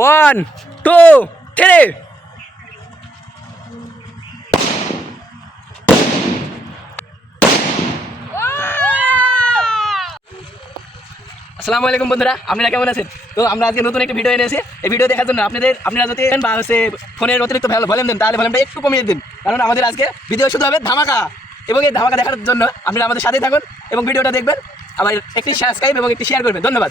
One two three আসসালামু আলাইকুম বন্ধুরা। আপনারা কেমন আছেন? তো আমরা আজকে নতুন একটা ভিডিও এনেছি। এই ভিডিও দেখার জন্য আপনাদের আপনারা যদি বা হচ্ছে ফোনের অতিরিক্ত ভালো ভলিউম দেন, তাহলে ভলিউমটা একটু কমিয়ে দিন। কারণ আমাদের আজকে ভিডিও শুধু হবে ধামাকা। এবং এই ধামাকা দেখার জন্য আপনারা আমাদের সাথেই থাকুন এবং ভিডিওটা দেখবেন। আবার একটি সাবস্ক্রাইব এবং একটি শেয়ার করবেন। ধন্যবাদ।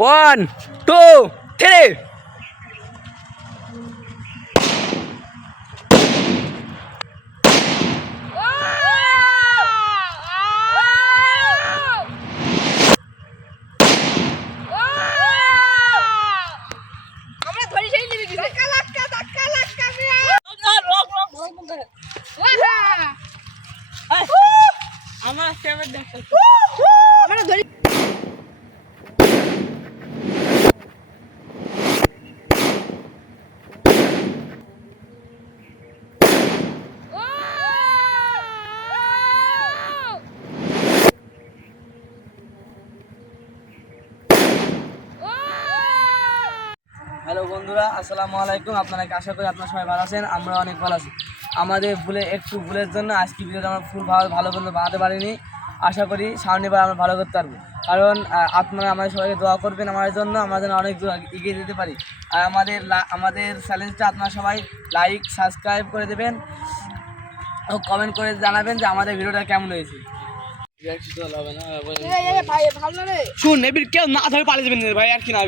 ওয়ান টু থ্রি আমরা কেমন দেখছ আমরা ধরি হ্যালো বন্ধুরা আসসালামু আলাইকুম। আপনারা আশা করি আপনারা সবাই ভালো আছেন আমরা অনেক ভালো আছি। আমাদের ভুলে একটু ভুলের জন্য আজকে ভিডিওটা আমরা ফুল ভালো ভালো বন্ধু বানাতে পারিনি। আশা করি সামনেবার আমরা ভালো করতে পারব। কারণ আপনারা আমাদের সবাইকে দোয়া করবেন আমাদের জন্য আমরা যেন অনেক দূর এগিয়ে যেতে পারি। আর আমাদের লা- আমাদের চ্যালেঞ্জটা আপনারা সবাই লাইক সাবস্ক্রাইব করে দেবেন ও কমেন্ট করে জানাবেন যে আমাদের ভিডিওটা কেমন হয়েছে। ভাই শুন এবির কেউ না ধরে পালিয়ে যাবেন ভাই আর কি না